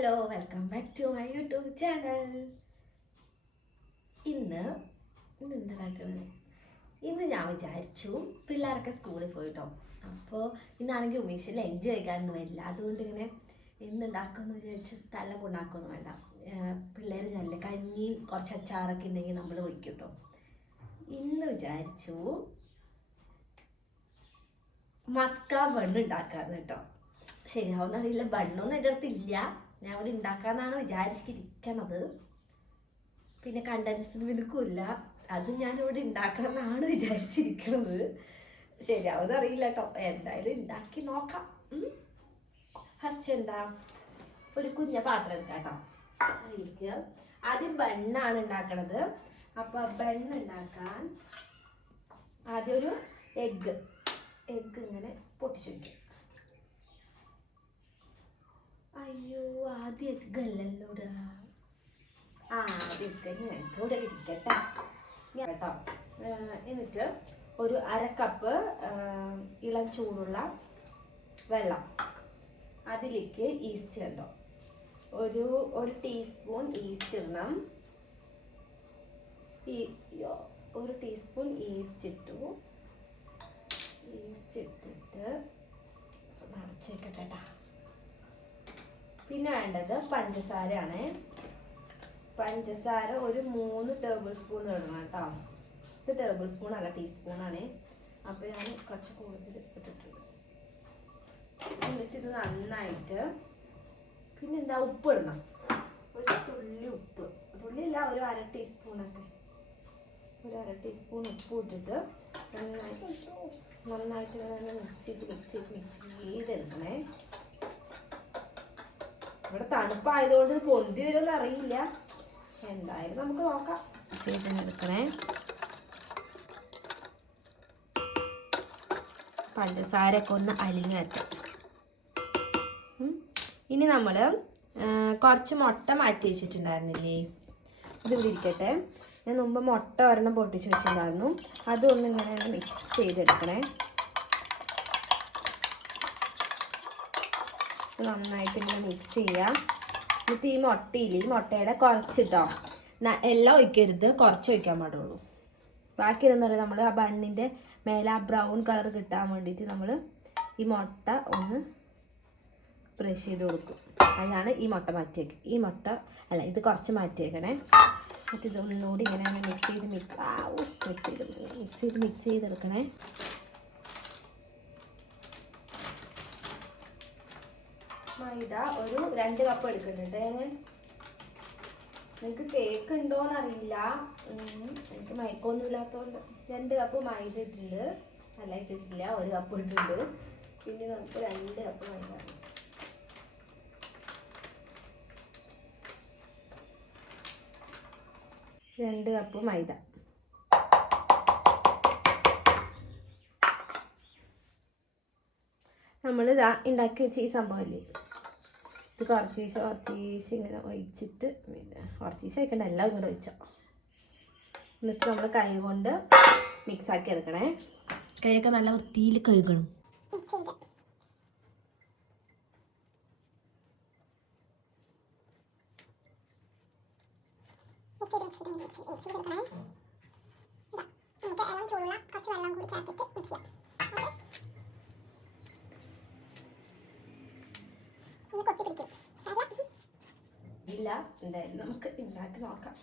Hello, welcome back to my YouTube channel. ഇന്ന് എന്തുണ്ടാക്കണത്? ഇന്ന് ഞാൻ വിചാരിച്ചു പിള്ളേരൊക്കെ സ്കൂളിൽ പോയിട്ടോ. അപ്പോൾ ഇന്നാണെങ്കിൽ ഉമേഷ് ലഞ്ച് കഴിക്കാനൊന്നും വരില്ല. അതുകൊണ്ട് ഇങ്ങനെ എന്തുണ്ടാക്കുമെന്ന് വിചാരിച്ച് തല കൊണ്ടാക്കൊന്നും വേണ്ട. പിള്ളേർ നല്ല കഞ്ഞിയും കുറച്ച് അച്ചാറൊക്കെ ഉണ്ടെങ്കിൽ നമ്മൾ വയ്ക്കും കേട്ടോ. ഇന്ന് വിചാരിച്ചു മസ്ക ബണ്ണ് ഉണ്ടാക്കാന്ന് കേട്ടോ. ശരിയാവുന്നറിയില്ല, ബണ്ണൊന്നും എൻ്റെ അടുത്ത് ഇല്ല. ഞാൻ ഇവിടെ ഉണ്ടാക്കാമെന്നാണ് വിചാരിച്ചിരിക്കണത്. പിന്നെ കണ്ടൻസ്ഡ് മിൽക്കും ഇല്ല, അത് ഞാനിവിടെ ഉണ്ടാക്കണം എന്നാണ് വിചാരിച്ചിരിക്കുന്നത്. ശരിയാവുന്ന അറിയില്ല കേട്ടോ. എന്തായാലും ഉണ്ടാക്കി നോക്കാം. ഫസ്റ്റ് എന്താ, ഒരു കുഞ്ഞ പാത്രം എടുക്കാം കേട്ടോ. അതിലേക്ക് ആദ്യം ബണ്ണാണ് ഉണ്ടാക്കണത്. അപ്പോൾ ബണ്ണ് ഉണ്ടാക്കാൻ ആദ്യം ഒരു എഗ്ഗ് ഇങ്ങനെ പൊട്ടിച്ചു വയ്ക്കും. അയ്യോ, ആദ്യം എഗ്ഗല്ലല്ലോ ഇടുക. ആദ്യം ഞങ്ങൾക്ക് ഇവിടെ ഇരിക്കട്ടെ കേട്ടോ. എന്നിട്ട് ഒരു 1/2 കപ്പ് ഇളം ചൂടുള്ള വെള്ളം, അതിലേക്ക് ഈസ്റ്റ് ഉണ്ടോ, ഒരു ടീസ്പൂൺ ഈസ്റ്റ് ഇടണം. ഒരു ടീസ്പൂൺ ഈസ്റ്റ് ഇട്ടു. ഈസ്റ്റ് ഇട്ടിട്ട് നിറച്ചേക്കട്ടെ. പിന്നെ വേണ്ടത് പഞ്ചസാരയാണ്. പഞ്ചസാര ഒരു 3 ടേബിൾ സ്പൂൺ ഇടണം കേട്ടോ. ഇത് ടേബിൾ സ്പൂൺ അല്ല, ടീസ്പൂണാണ്. അപ്പോൾ ഞാൻ കുറച്ച് കൂടുതൽ ഇട്ടിട്ടുണ്ട്. എന്നിട്ട് ഇത് നന്നായിട്ട്, പിന്നെന്താ, ഉപ്പ് ഇടണം. ഒരു തുള്ളി ഉപ്പ്, തുള്ളിയില്ല, ഒരു 1/2 ടീസ്പൂണൊക്കെ, ഒരു 1/2 ടീസ്പൂൺ ഉപ്പ് ഇട്ടിട്ട് നന്നായിട്ട് മിക്സ് ചെയ്തെടുക്കണേ. ഇവിടെ തണുപ്പായതുകൊണ്ട് ഇത് പൊന്തി വരുമെന്ന് അറിയില്ല. എന്തായാലും നമുക്ക് നോക്കാം. എടുക്കണേ. പഞ്ചസാരയൊക്കെ ഒന്ന് അലിഞ്ഞ് വെക്കാം. ഇനി നമ്മൾ കുറച്ച് മുട്ട മാറ്റി വെച്ചിട്ടുണ്ടായിരുന്നില്ലേ, ഇതിവിടെ ഇരിക്കട്ടെ. ഞാൻ മുമ്പ് മുട്ട ഒരെണ്ണം പൊട്ടിച്ച് വെച്ചിട്ടുണ്ടായിരുന്നു. അതൊന്നും ഇങ്ങനെ മിക്സ് ചെയ്തെടുക്കണേ. നന്നായിട്ട് ഇങ്ങനെ മിക്സ് ചെയ്യാം. എന്നിട്ട് ഈ മുട്ടയുടെ കുറച്ചിട്ടോ, എല്ലാം ഒഴിക്കരുത്, കുറച്ച് ഒഴിക്കാൻ പാടുള്ളൂ. ബാക്കി എന്താ പറയുക, നമ്മൾ ആ ബണ്ണിൻ്റെ മേലെ ആ ബ്രൗൺ കളർ കിട്ടാൻ വേണ്ടിയിട്ട് നമ്മൾ ഈ മുട്ട ഒന്ന് പ്രസ് ചെയ്ത് കൊടുക്കും. അതിനാണ് ഈ മുട്ട മാറ്റിയേക്ക്. ഇത് കുറച്ച് മാറ്റിയേക്കണേ. എന്നിട്ട് ഇതൊന്നുകൂടി ഇങ്ങനെ മിക്സ് ചെയ്തെടുക്കണേ. മൈദ ഒരു 2 കപ്പ് എടുക്കുന്നുണ്ട്. നിങ്ങൾക്ക് കേക്ക് ഉണ്ടോയെന്ന് അറിയില്ല, എനിക്ക് മയക്കൊന്നും ഇല്ലാത്തതുകൊണ്ട് 2 കപ്പ് മൈദ ഇട്ടിട്ടുണ്ട്. അല്ല, ഇട്ടിട്ടില്ല, 1 കപ്പ് ഇട്ടിട്ടുണ്ട്. പിന്നെ നമുക്ക് 2 കപ്പ് മൈദ, 2 കപ്പ് മൈദ. നമ്മളിതാ ഉണ്ടാക്കി വെച്ച ഈ സംഭവമല്ലേ, ഇത് കുറച്ച് ഇങ്ങനെ ഒഴിച്ചിട്ട്, കുറച്ച് ഒഴിക്കണ്ട, എല്ലാം ഇങ്ങോട്ട് ഒഴിച്ചോ. എന്നിട്ട് നമ്മൾ കൈ കൊണ്ട് മിക്സാക്കി എടുക്കണേ. കൈയൊക്കെ നല്ല വൃത്തിയിൽ കഴുകണം. ഇല്ല, എന്തായാലും നമുക്ക് ഉണ്ടാക്കി നോക്കാം.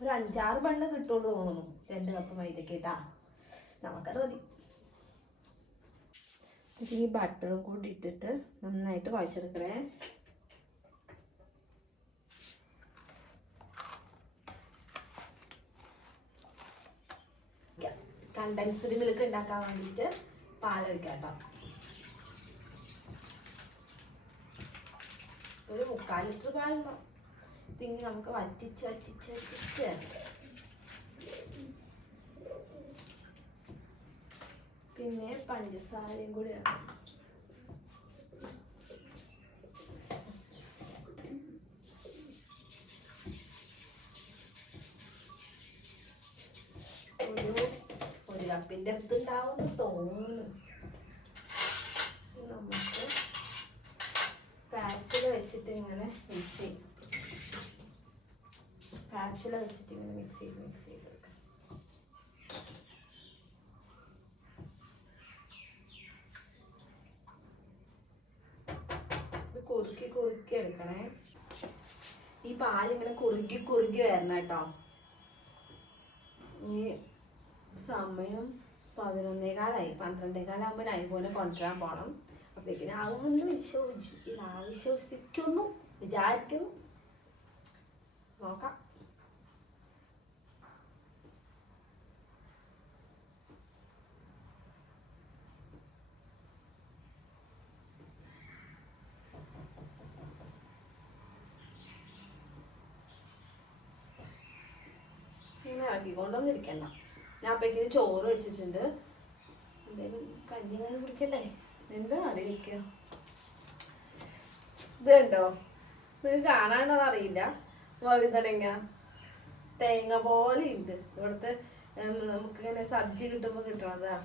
ഒരു 5-6 ബണ്ണ് കിട്ടുള്ളൂ തോന്നുന്നു, 2 കപ്പ് മൈദക്ക് കേട്ടാ. നമുക്കത് മതി. ഈ ബട്ടറും കൂടി ഇട്ടിട്ട് നന്നായിട്ട് കുഴച്ചെടുക്കണേ. കണ്ടൻസ്ഡ് മിൽക്ക് ഉണ്ടാക്കാൻ വേണ്ടിയിട്ട് പാൽ ഒഴിക്കാം കേട്ടോ. ഒരു 3/4 ലിറ്റർ പാലുണ്ടാവും. ഇതിങ്ങനെ നമുക്ക് വറ്റിച്ച് പിന്നെ പഞ്ചസാരയും കൂടി ആക്കാം. എൻ്റെ അടുത്തുണ്ടാവുമെന്ന് തോന്നുന്നു. നമുക്ക് സ്പാച്ചുല വെച്ചിട്ട് ഇങ്ങനെ മിക്സ് ചെയ്യും. സ്പാച്ചുല വെച്ചിട്ട് ഇങ്ങനെ മിക്സ് ചെയ്തെടുക്കാം. ഇത് കുറുക്കി എടുക്കണേ. ഈ പാലിങ്ങനെ കുറുക്കി വരണം കേട്ടോ. ഈ സമയം 11:15 12:15 അതുപോലെ കൊണ്ടുവരാൻ പോകണം. അപ്പോഴേക്കിനും ആവുമെന്ന് വിശ്വസിക്കുന്നു, വിചാരിക്കുന്നു. നോക്കാം. ഇങ്ങനെ ഇളക്കിക്കൊണ്ടൊന്നും ഇരിക്കണ്ട. ഞാൻ അപ്പോഴേക്കിനും ചോറ് വെച്ചിട്ടുണ്ട്. എന്തായാലും കഞ്ഞി കുടിക്കണ്ടേ? എന്താ അറിയിക്കുക. ഇത് കണ്ടോ? ഇത് കാണാണ്ടോ അറിയില്ല. വഴുതനങ്ങ തേങ്ങ പോലെ ഉണ്ട്. ഇവിടുത്തെ നമുക്കിങ്ങനെ സബ്ജി കിട്ടുമ്പോൾ കിട്ടണതാ.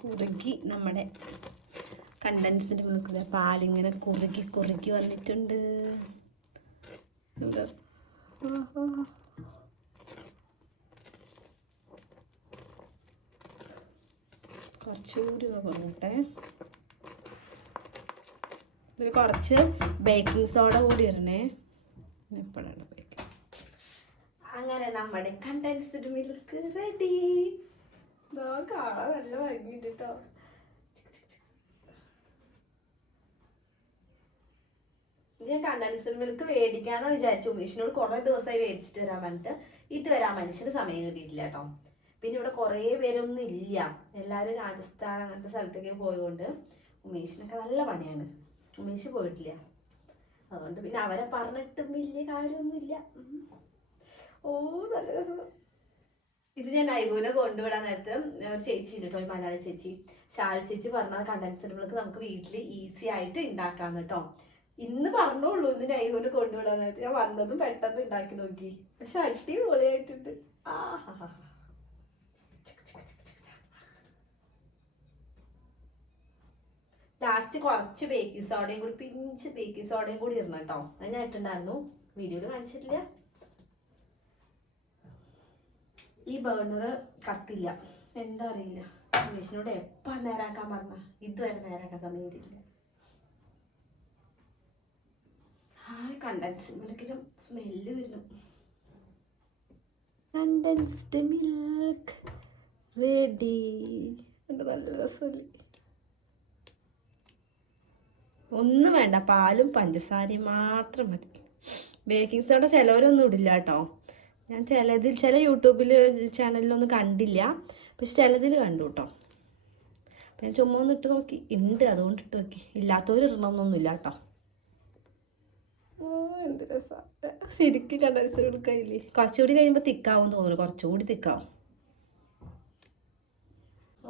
കുറുകി നമ്മുടെ കണ്ടൻസ്ഡ് മിൽക്കിലെ പാലിങ്ങനെ കുറുകി വന്നിട്ടുണ്ട്. കുറച്ചുകൂടി നോക്കട്ടെ. ഇതിൽ കുറച്ച് ബേക്കിംഗ് സോഡ കൂടി ഇടണേ. എപ്പോഴാണ് ബേക്കിംഗ്? അങ്ങനെ നമ്മുടെ കണ്ടൻസ്ഡ് മിൽക്ക് റെഡി. കാണാൻ നല്ല ഭംഗിയുണ്ട് കേട്ടോ. ഞാൻ കണ്ടൻസ്ഡ് മിൽക്ക് മേടിക്കാന്ന് വിചാരിച്ചു. ഉമേഷിനോട് കുറേ ദിവസമായി മേടിച്ചിട്ട് വരാൻ പറഞ്ഞിട്ട് ഇതുവരെ ആ മനുഷ്യന് സമയം കിട്ടിയിട്ടില്ല കേട്ടോ. പിന്നെ ഇവിടെ കുറേ പേരൊന്നും ഇല്ല, എല്ലാവരും രാജസ്ഥാൻ അങ്ങനത്തെ സ്ഥലത്തേക്ക് പോയതുകൊണ്ട് ഉമേഷിനൊക്കെ നല്ല പണിയാണ്. ഉമേഷ് പോയിട്ടില്ല. അതുകൊണ്ട് പിന്നെ അവരെ പറഞ്ഞിട്ടും വലിയ കാര്യമൊന്നുമില്ല. ഓ നല്ല രസം. ഇത് ഞാൻ ഐബുവിനെ കൊണ്ടുവിടാൻ നേരത്ത് ഒരു ചേച്ചി ഉണ്ട് കേട്ടോ, മലയാളി ചേച്ചി, ശാൽ ചേച്ചി പറഞ്ഞ കണ്ടൻസ്ഡ് മിൽക്ക് നമുക്ക് വീട്ടിൽ ഈസി ആയിട്ട് ഉണ്ടാക്കാന്ന് കേട്ടോ. ഇന്ന് പറഞ്ഞോളൂ ഇന്ന് ഐബുവിനെ കൊണ്ടുവിടാൻ നേരത്ത്. ഞാൻ വന്നതും പെട്ടെന്ന് ഉണ്ടാക്കി നോക്കി. പക്ഷെ അടിപൊളിയായിട്ടുണ്ട്. ലാസ്റ്റ് കുറച്ച് ബേക്കിംഗ് സോഡയും കൂടി, പിഞ്ച് ബേക്കിംഗ് സോഡയും കൂടി ഇടണം കേട്ടോ. അത് ഞാൻ ഇട്ടുണ്ടായിരുന്നു, വീഡിയോയിൽ കാണിച്ചിട്ടില്ല. ഈ ബേർണർ കത്തില്ല, എന്താ അറിയില്ല. ഉമേഷിനോട് എപ്പം നേരാക്കാൻ പറഞ്ഞ ഇതുവരെ നേരാക്കാൻ സമയമില്ല. കണ്ടൻസ്ഡ് മിൽക്കിലും സ്മെല്ല് വരുന്നു. Condensed milk ready. എൻ്റെ നല്ല രസമല്ലേ? ഒന്നും വേണ്ട, പാലും പഞ്ചസാരയും മാത്രം മതി. ബേക്കിംഗ് സോഡ ചിലവരൊന്നും ഇടില്ല കേട്ടോ. ഞാൻ ചില യൂട്യൂബിൽ ചാനലിലൊന്നും കണ്ടില്ല, പക്ഷെ ചിലതിൽ കണ്ടു കേട്ടോ. അപ്പം ഞാൻ ചുമ്മാ ഒന്ന് ഇട്ട് നോക്കി. ഉണ്ട്, അതുകൊണ്ട് ഇട്ട് നോക്കി. ഇല്ലാത്തവർ ഇടണമെന്നൊന്നുമില്ല കേട്ടോ. എന്ത് രസമാണ് ശരിക്കും കണ്ടൻസ്ഡ് മിൽക്ക് ആയില്ലേ. കുറച്ചുകൂടി കഴിയുമ്പോൾ തിക്കാവും തോന്നുന്നു, കുറച്ചുകൂടി തിക്കാവും.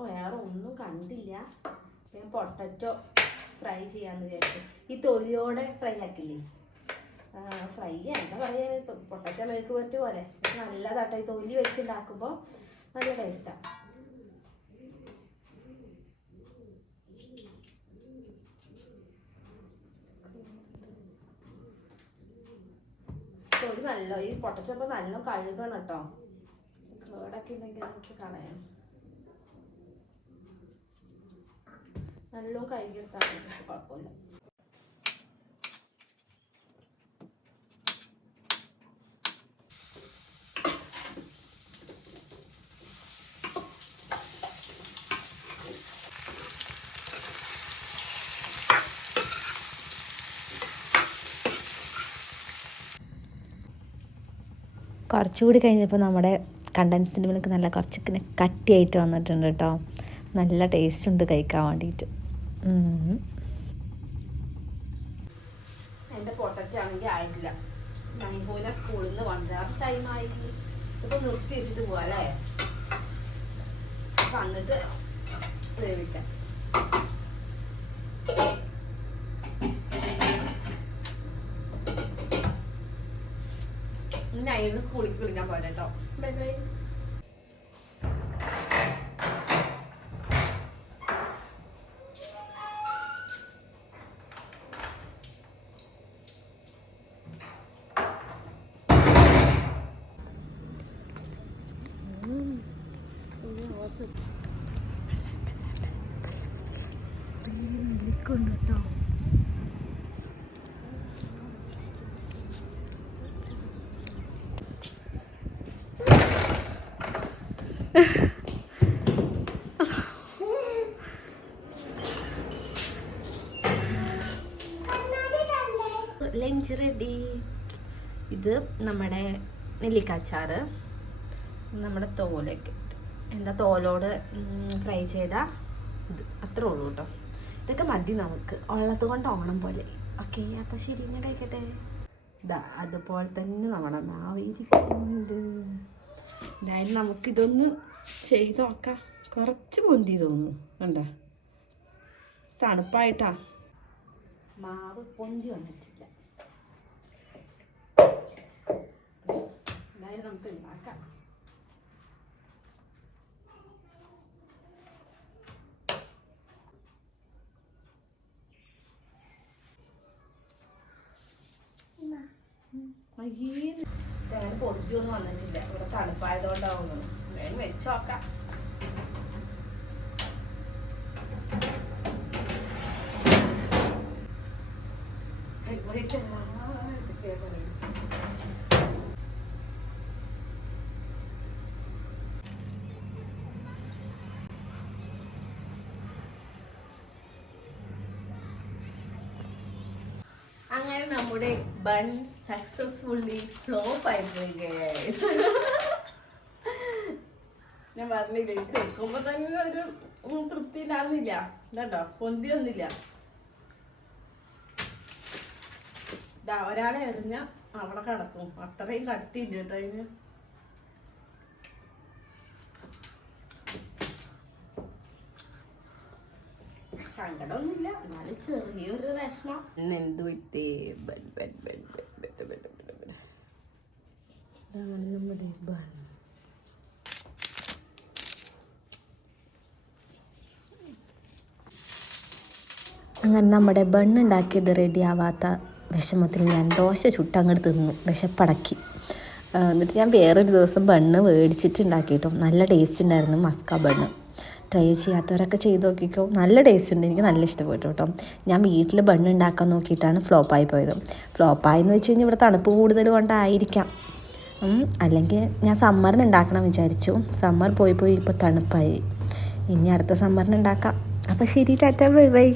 വേറെ ഒന്നും കണ്ടില്ല. ഞാൻ പൊട്ടറ്റോ ഫ്രൈ ചെയ്യാമെന്ന് വിചാരിച്ചു. ഈ തൊലിയോടെ ഫ്രൈ ആക്കില്ലേ, ഫ്രൈ എന്താ പറയുക, പൊട്ടറ്റോ മെഴുക്ക് പറ്റും പോലെ. പക്ഷെ നല്ലതാട്ടോ, ഈ തൊലി വെച്ചുണ്ടാക്കുമ്പോൾ നല്ല ടേസ്റ്റാണ്. തൊലി നല്ല, ഈ പൊട്ടറ്റോ അപ്പോൾ നല്ല കഴുകണം കേട്ടോ. കേടൊക്കെ ഉണ്ടെങ്കിൽ നമുക്ക് കളയാം. നല്ലോണം കഴുകിയെടുത്താൽ കുഴപ്പമില്ല. കുറച്ചുകൂടി കഴിഞ്ഞപ്പോൾ നമ്മുടെ കണ്ടൻസ്ഡ് മിൽക്ക് നല്ല കുറച്ച് കട്ടിയായിട്ട് വന്നിട്ടുണ്ട് കേട്ടോ. നല്ല ടേസ്റ്റ് ഉണ്ട് കഴിക്കാൻ വേണ്ടിയിട്ട്. എൻ്റെ പൊട്ടറ്റോ ആണെങ്കിൽ ആയിട്ടില്ല. നൈബുവിനെ സ്കൂളിൽ നിന്ന് കൊണ്ടുവരാൻ ടൈമായി. ഇപ്പം നിർത്തി വെച്ചിട്ട് പോവാല്ലേ, വന്നിട്ട് വേവിക്കാം. ഞാൻ സ്കൂളിലേക്ക് വിളിക്കാൻ പോരാ കേട്ടോ. Bye bye. നെല്ലിക്കൊണ്ടോ ലഞ്ച് റെഡി. ഇത് നമ്മുടെ നെല്ലിക്കാച്ചാറ്, നമ്മുടെ തോലൊക്കെ എന്താ തോലോട് ഫ്രൈ ചെയ്ത ഇത് അത്രേ ഉള്ളൂ കേട്ടോ. ഇതൊക്കെ മതി നമുക്ക് ഉള്ളത് കൊണ്ട് ഓണം പോലെ. ഓക്കെ, അപ്പം ശരി, ഞാൻ കഴിക്കട്ടെ. ഇതാ അതുപോലെ തന്നെ നമ്മുടെ മാവിരിക്കുന്നുണ്ട്. എന്തായാലും നമുക്കിതൊന്ന് ചെയ്ത് നോക്കാം. കുറച്ച് പൊന്തി തോന്നുന്നു, കണ്ട തണുപ്പായിട്ടാ മാവ് പൊന്തി വന്നിട്ടില്ല. എന്തായാലും നമുക്ക് ഉണ്ടാക്കാം. അങ്ങനെ പൊതിയൊന്നും വന്നിട്ടില്ല, ഇവിടെ തണുപ്പായതുകൊണ്ടാവുന്നു. വേഗം വെച്ച് നോക്കാം. അങ്ങനെ നമ്മുടെ ബൺ സക്സസ്ഫുള്ളി ഫ്ലോപ്പ് ആയിപ്പോയി ഗൈസ്. ഞാൻ പറഞ്ഞില്ല, എനിക്ക് വെക്കുമ്പോ തന്നെ ഒരു തൃപ്തി ഉണ്ടാകുന്നില്ല. ഇതാട്ടോ പൊന്തിയൊന്നുമില്ല. ഇതാ ഒരാളെ എറിഞ്ഞ അവിടെ കിടക്കും, അത്രയും കട്ടിയില്ല കേട്ടോ അതിന്. സങ്കടമൊന്നുമില്ല, എന്നാലും ചെറിയൊരു വിഷമം. എന്ത് വിട്ടേ നമ്മുടെ ബൺ. അങ്ങനെ നമ്മുടെ ബണ്ണുണ്ടാക്കിയത് റെഡി ആവാത്ത വിഷമത്തിൽ ഞാൻ ദോശ ചുട്ടങ്ങോട്ട് തിന്നു, വിശപ്പടക്കി. എന്നിട്ട് ഞാൻ വേറൊരു ദിവസം ബണ്ണ് മേടിച്ചിട്ടുണ്ടാക്കിയിട്ടും നല്ല ടേസ്റ്റ് ഉണ്ടായിരുന്നു. മസ്ക ബണ്ണ് ട്രൈ ചെയ്യാത്തവരൊക്കെ ചെയ്ത് നോക്കിക്കോ, നല്ല ടേസ്റ്റ് ഉണ്ട്. എനിക്ക് നല്ല ഇഷ്ടപ്പെട്ടു കേട്ടോ. ഞാൻ വീട്ടിൽ ബണ്ണ് ഉണ്ടാക്കാൻ നോക്കിയിട്ടാണ് ഫ്ലോപ്പായി പോയത്. ഫ്ലോപ്പായെന്ന് വെച്ച് കഴിഞ്ഞാൽ ഇവിടെ തണുപ്പ് കൂടുതൽ കൊണ്ടായിരിക്കാം. അല്ലെങ്കിൽ ഞാൻ സമ്മറിന് ഉണ്ടാക്കണം വിചാരിച്ചു. സമ്മർ പോയി ഇപ്പോൾ തണുപ്പായി. ഇനി അടുത്ത സമ്മറിന് ഉണ്ടാക്കാം. അപ്പോൾ ശരി, ടാറ്റ, ബൈ ബൈ.